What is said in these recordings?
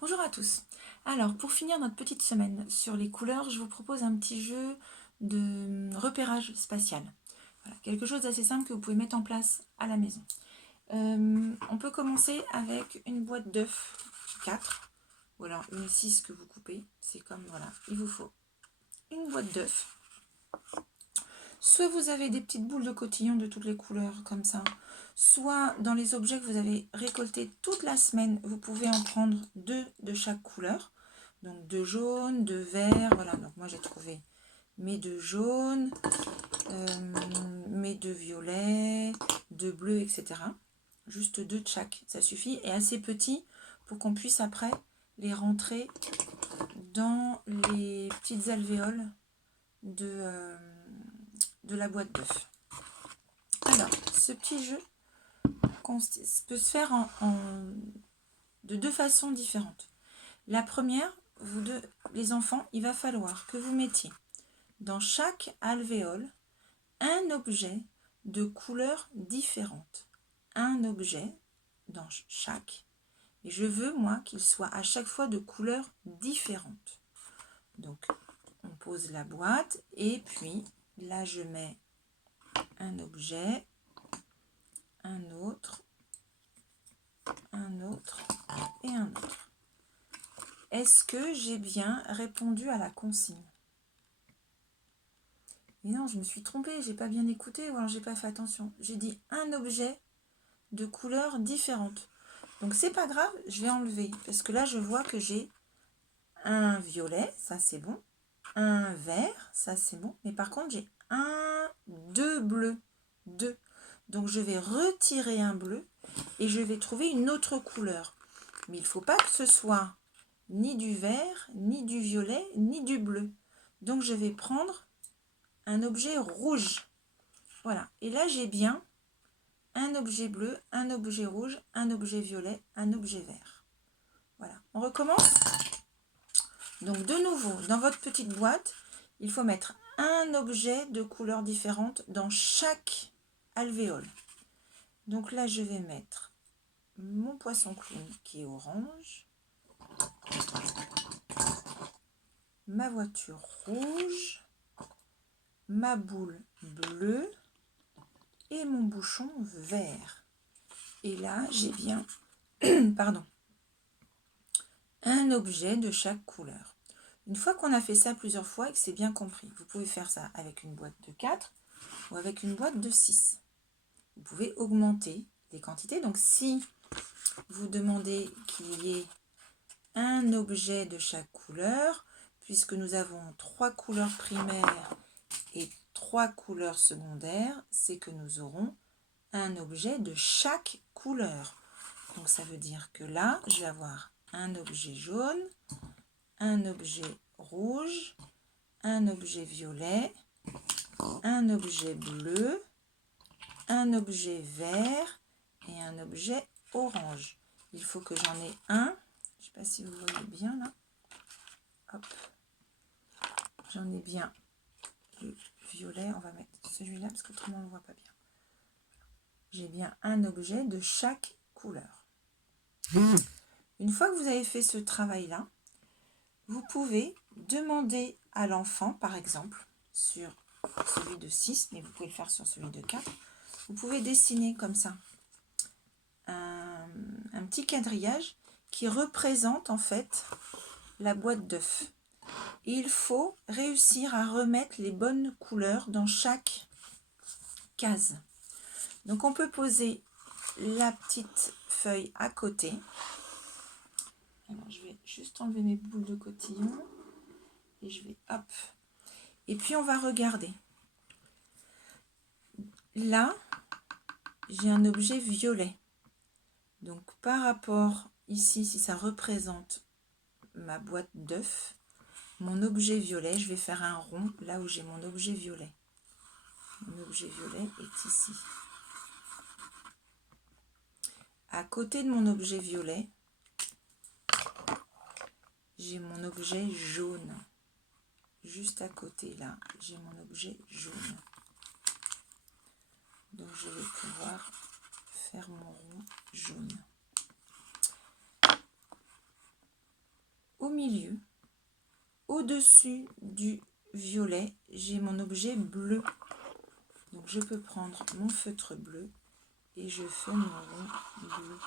Bonjour à tous. Alors, pour finir notre petite semaine sur les couleurs, je vous propose un petit jeu de repérage spatial. Voilà, quelque chose d'assez simple que vous pouvez mettre en place à la maison. On peut commencer avec une boîte d'œufs 4, ou alors une 6 que vous coupez. C'est comme, voilà, il vous faut une boîte d'œufs. Soit vous avez des petites boules de cotillon de toutes les couleurs, comme ça. Soit dans les objets que vous avez récoltés toute la semaine, vous pouvez en prendre 2 de chaque couleur. Donc 2 jaunes, 2 verts, voilà. Donc moi j'ai trouvé mes 2 jaunes, mes 2 violets, 2 bleus, etc. Juste 2 de chaque, ça suffit. Et assez petit pour qu'on puisse après les rentrer dans les petites alvéoles de la boîte d'œufs. Alors, ce petit jeu peut se faire de 2 façons différentes. La première, les enfants, il va falloir que vous mettiez dans chaque alvéole un objet de couleur différente. Un objet dans chaque. Et je veux, moi, qu'il soit à chaque fois de couleur différente. Donc, on pose la boîte et puis là, je mets un objet, un autre et un autre. Est-ce que j'ai bien répondu à la consigne? Mais non, je me suis trompée, j'ai pas bien écouté ou alors j'ai pas fait attention. J'ai dit un objet de couleurs différentes. Donc c'est pas grave, je vais enlever parce que là je vois que j'ai un violet, ça c'est bon, un vert, ça c'est bon, mais par contre j'ai deux bleus, deux. Donc je vais retirer un bleu et je vais trouver une autre couleur. Mais il ne faut pas que ce soit ni du vert, ni du violet, ni du bleu. Donc je vais prendre un objet rouge. Voilà. Et là j'ai bien un objet bleu, un objet rouge, un objet violet, un objet vert. Voilà. On recommence. Donc de nouveau, dans votre petite boîte, il faut mettre un objet de couleur différente dans chaque alvéole. Donc là, je vais mettre mon poisson clown qui est orange, ma voiture rouge, ma boule bleue et mon bouchon vert. Et là, j'ai bien pardon, un objet de chaque couleur. Une fois qu'on a fait ça plusieurs fois et que c'est bien compris, vous pouvez faire ça avec une boîte de 4 ou avec une boîte de 6. Vous pouvez augmenter les quantités. Donc si vous demandez qu'il y ait un objet de chaque couleur, puisque nous avons 3 couleurs primaires et 3 couleurs secondaires, c'est que nous aurons un objet de chaque couleur. Donc ça veut dire que là, je vais avoir un objet jaune, un objet rouge, un objet violet, un objet bleu, un objet vert et un objet orange. Il faut que j'en ai un. Je ne sais pas si vous voyez bien là. Hop. J'en ai bien le violet. On va mettre celui-là parce qu'autrement on ne le voit pas bien. J'ai bien un objet de chaque couleur. Une fois que vous avez fait ce travail-là, vous pouvez demander à l'enfant, par exemple, sur celui de 6, mais vous pouvez le faire sur celui de 4, vous pouvez dessiner comme ça un petit quadrillage qui représente en fait la boîte d'œufs. Et il faut réussir à remettre les bonnes couleurs dans chaque case. Donc on peut poser la petite feuille à côté. Alors je vais juste enlever mes boules de cotillon et je vais hop. Et puis on va regarder. Là, j'ai un objet violet. Donc par rapport ici, si ça représente ma boîte d'œufs, mon objet violet, je vais faire un rond là où j'ai mon objet violet. Mon objet violet est ici. À côté de mon objet violet, j'ai mon objet jaune. Juste à côté là, j'ai mon objet jaune. Donc je vais pouvoir faire mon rond jaune. milieu, au-dessus du violet, j'ai mon objet bleu. Donc je peux prendre mon feutre bleu et je fais mon rond bleu.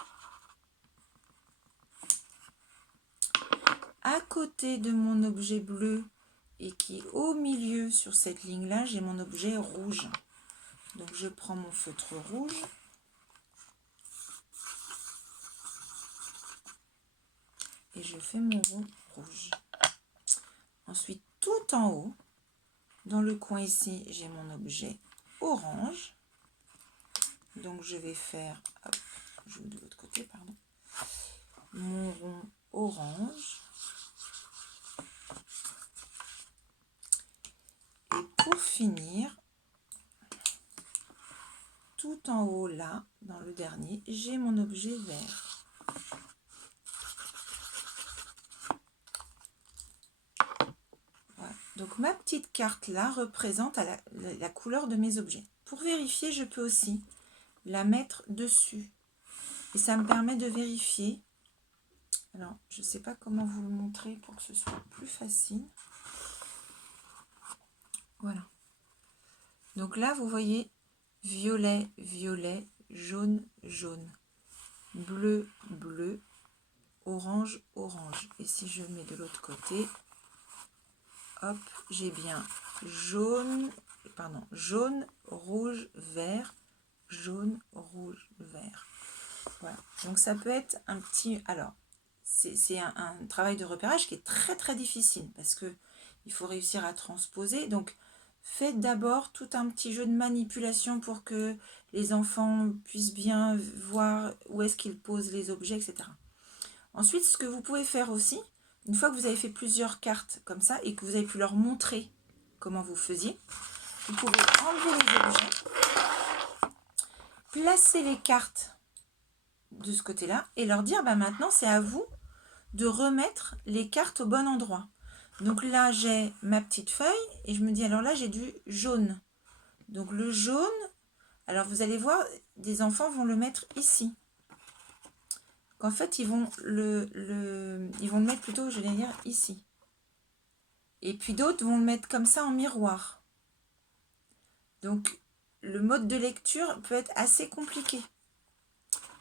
À côté de mon objet bleu et qui est au milieu sur cette ligne-là, j'ai mon objet rouge. Donc je prends mon feutre rouge et je fais mon rond rouge. Ensuite, tout en haut, dans le coin ici, j'ai mon objet orange. Donc je vais faire, hop, je joue de l'autre côté, pardon, mon rond orange. Et pour finir, tout en haut là, dans le dernier, j'ai mon objet vert. Voilà. Donc ma petite carte là représente la couleur de mes objets. Pour vérifier, je peux aussi la mettre dessus. Et ça me permet de vérifier. Alors, je ne sais pas comment vous le montrer pour que ce soit plus facile. Voilà. Donc là, vous voyez violet, violet, jaune, jaune, bleu, bleu, orange, orange. Et si je mets de l'autre côté, hop, j'ai bien jaune, jaune, rouge, vert, jaune, rouge, vert. Voilà. Donc ça peut être un petit... Alors, c'est un travail de repérage qui est très très difficile parce que il faut réussir à transposer. Donc, faites d'abord tout un petit jeu de manipulation pour que les enfants puissent bien voir où est-ce qu'ils posent les objets, etc. Ensuite, ce que vous pouvez faire aussi, une fois que vous avez fait plusieurs cartes comme ça et que vous avez pu leur montrer comment vous faisiez, vous pouvez enlever les objets, placer les cartes de ce côté-là et leur dire, bah, maintenant c'est à vous de remettre les cartes au bon endroit. Donc là, j'ai ma petite feuille et je me dis, alors là, j'ai du jaune. Donc le jaune, alors vous allez voir, des enfants vont le mettre ici. En fait, ils vont le mettre plutôt, je vais dire, ici. Et puis d'autres vont le mettre comme ça en miroir. Donc, le mode de lecture peut être assez compliqué.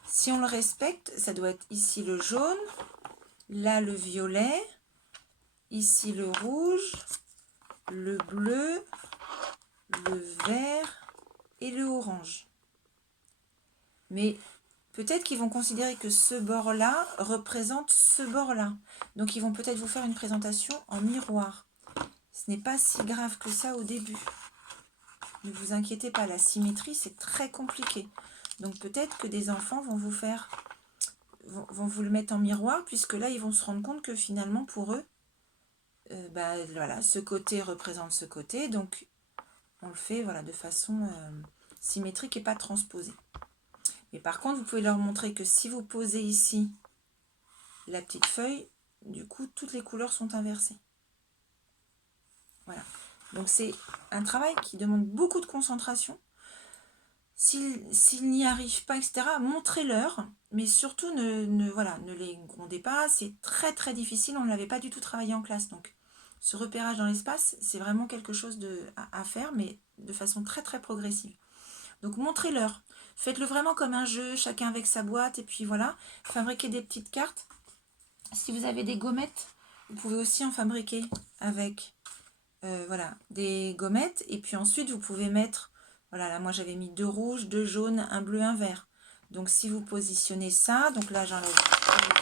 Si on le respecte, ça doit être ici le jaune, là le violet, ici le rouge, le bleu, le vert et le orange. Mais peut-être qu'ils vont considérer que ce bord-là représente ce bord-là. Donc, ils vont peut-être vous faire une présentation en miroir. Ce n'est pas si grave que ça au début. Ne vous inquiétez pas, la symétrie, c'est très compliqué. Donc, peut-être que des enfants vont vont vous le mettre en miroir, puisque là, ils vont se rendre compte que finalement, pour eux, voilà, ce côté représente ce côté. Donc, on le fait voilà, de façon symétrique et pas transposée. Mais par contre, vous pouvez leur montrer que si vous posez ici la petite feuille, du coup, toutes les couleurs sont inversées. Voilà. Donc, c'est un travail qui demande beaucoup de concentration. S'ils n'y arrivent pas, etc., montrez-leur, mais surtout ne les grondez pas. C'est très, très difficile. On ne l'avait pas du tout travaillé en classe. Donc, ce repérage dans l'espace, c'est vraiment quelque chose à faire, mais de façon très, très progressive. Donc, montrez-leur. Faites-le vraiment comme un jeu, chacun avec sa boîte. Et puis, voilà, fabriquez des petites cartes. Si vous avez des gommettes, vous pouvez aussi en fabriquer avec voilà, des gommettes. Et puis ensuite, vous pouvez mettre... Voilà, là, moi, j'avais mis 2 rouges, 2 jaunes, un bleu, un vert. Donc, si vous positionnez ça, donc là, j'enlève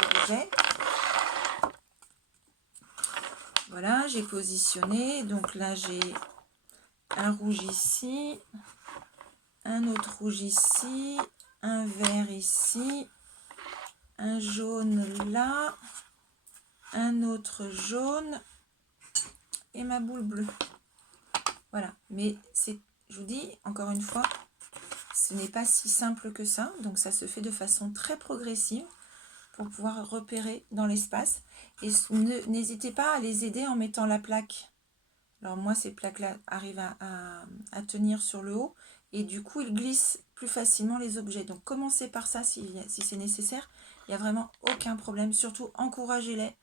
l'objet. Voilà, j'ai positionné. Donc là, j'ai un rouge ici, un autre rouge ici, un vert ici, un jaune là, un autre jaune et ma boule bleue. Voilà, mais c'est, je vous dis, encore une fois, ce n'est pas si simple que ça. Donc ça se fait de façon très progressive pour pouvoir repérer dans l'espace. Et n'hésitez pas à les aider en mettant la plaque. Alors moi, ces plaques-là arrivent à tenir sur le haut. Et du coup, ils glissent plus facilement les objets. Donc commencez par ça si c'est nécessaire. Il n'y a vraiment aucun problème. Surtout, encouragez-les.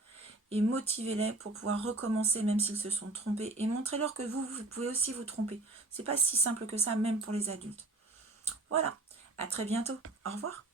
et motivez-les pour pouvoir recommencer même s'ils se sont trompés et montrez-leur que vous pouvez aussi vous tromper. C'est pas si simple que ça, même pour les adultes. Voilà, à très bientôt. Au revoir.